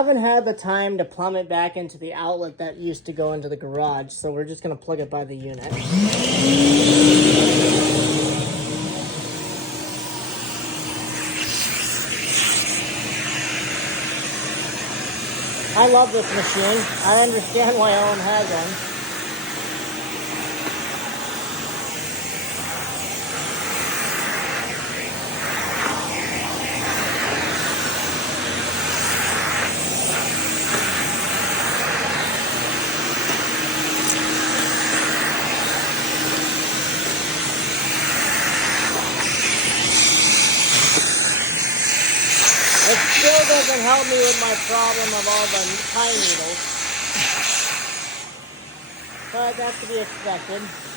I haven't had the time to plumb it back into the outlet that used to go into the garage, so we're just going to plug it by the unit. I love this machine. I understand why Ellen has one. It still doesn't help me with my problem of all the pine needles, but that's to be expected.